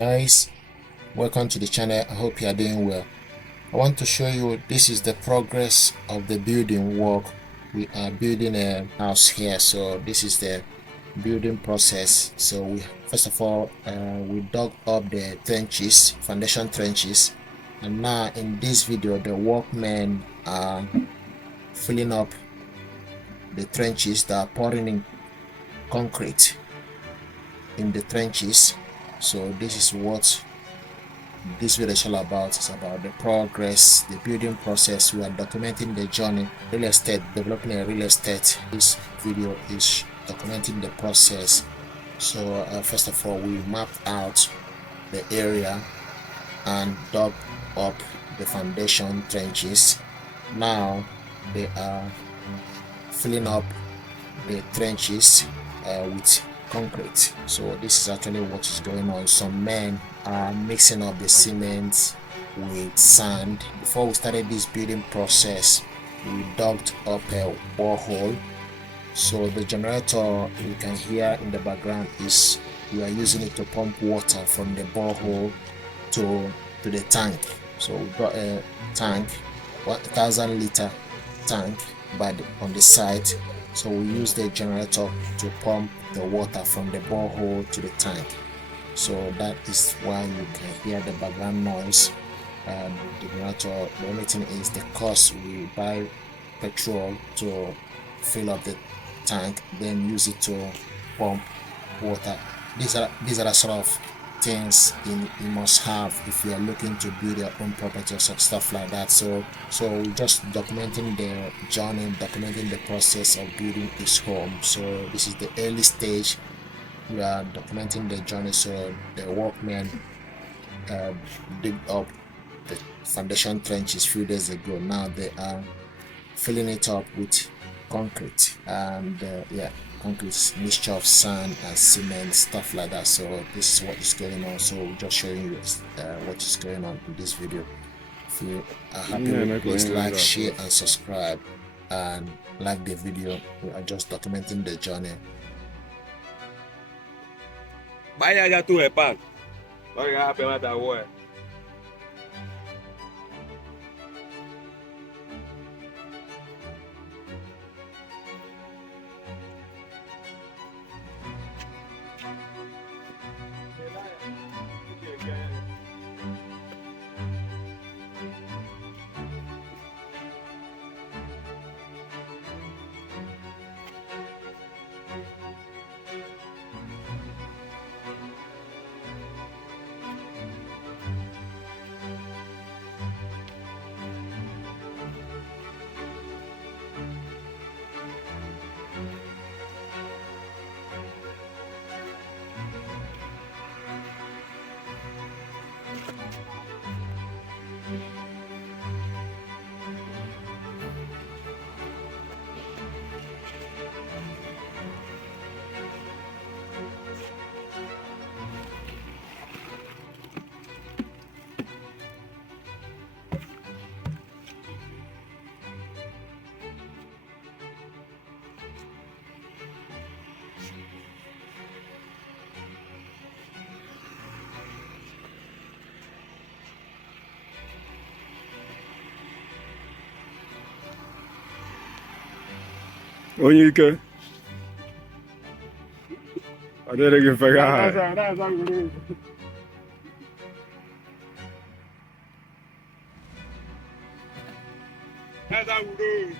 Guys, welcome to the channel. I hope you are doing well. I want to show you this is the progress of the building work. We are building a house here, so this is the building process. So we first of all we dug up the trenches, foundation trenches, and now in this video the workmen are filling up the trenches. That are pouring in concrete in the trenches. So this is what this video is all about. It's about the progress, the building process. We are documenting the journey. Real estate, developing a real estate. This video is documenting the process. So first of all, we mapped out the area and dug up the foundation trenches. Now they are filling up the trenches with concrete. So this is actually what is going on. Some men are mixing up the cement with sand. Before we started this building process, we dug up a borehole. So the generator you can hear in the background is we are using it to pump water from the borehole to the tank. So we got a tank, 1,000-liter tank on the side. So we use the generator to pump the water from the borehole to the tank. So that is why you can hear the background noise. The generator, the only thing is the cost. We buy petrol to fill up the tank, then use it to pump water. These are the sort of things you must have if you are looking to build your own property or stuff like that. So just documenting the journey, documenting the process of building this home. So this is the early stage. We are documenting the journey. So the workmen dig up the foundation trenches a few days ago. Now they are filling it up with concrete, and concrete mixture of sand and cement, stuff like that. So this is what is going on. So we're just showing you what is going on in this video. If you are happy with it, please like, share and subscribe, and like the video. We are just documenting the journey. Vaya ya tu de pan. No le hagas pegar esta wea. Onye ike ọ dịrị gị mfe gaa Essa guru.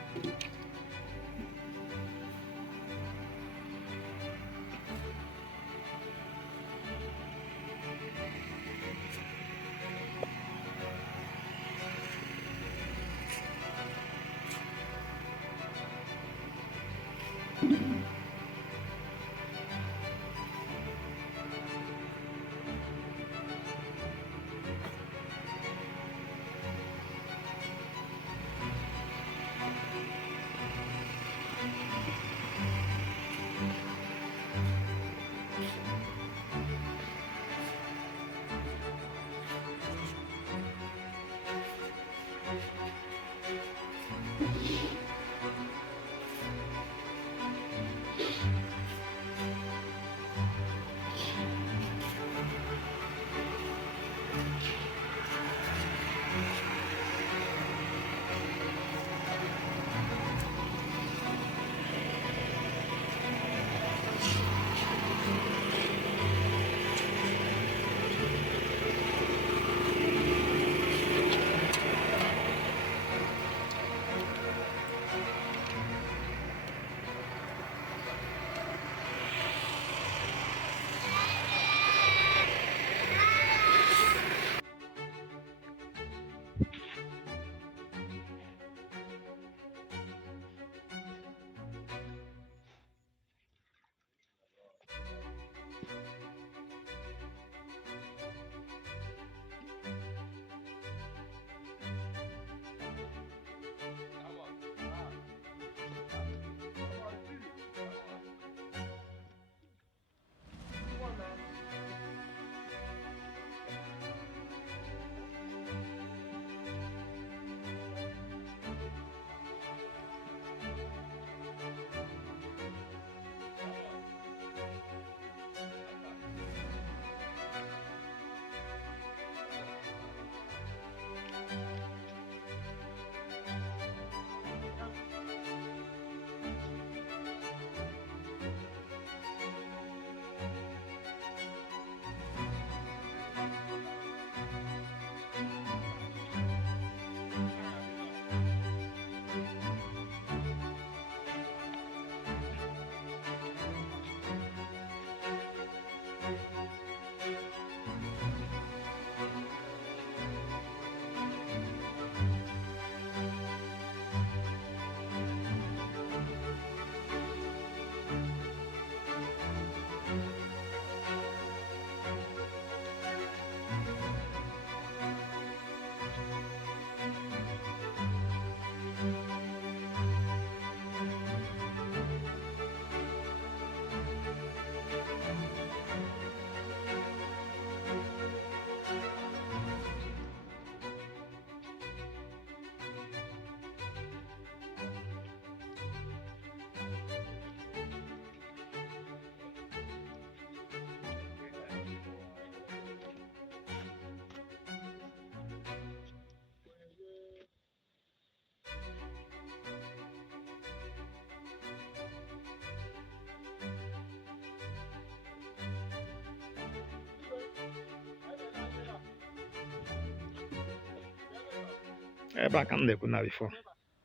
ebe a ka m na-ekwu na before.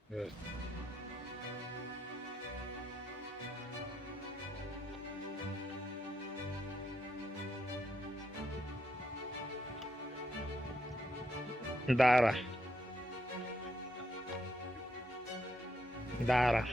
Yes. Dara. Dara.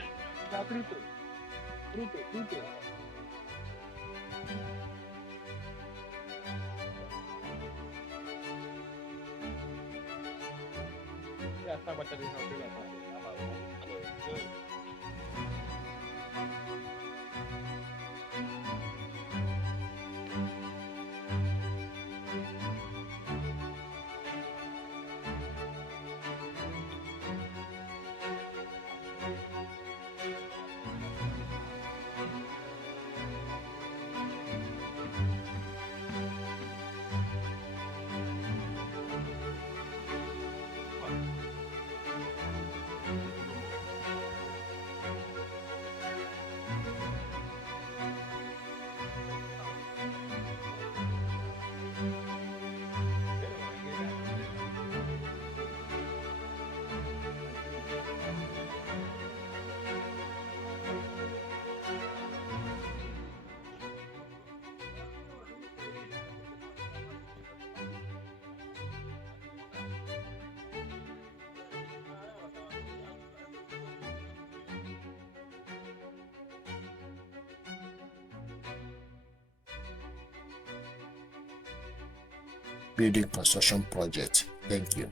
building construction project. Thank you.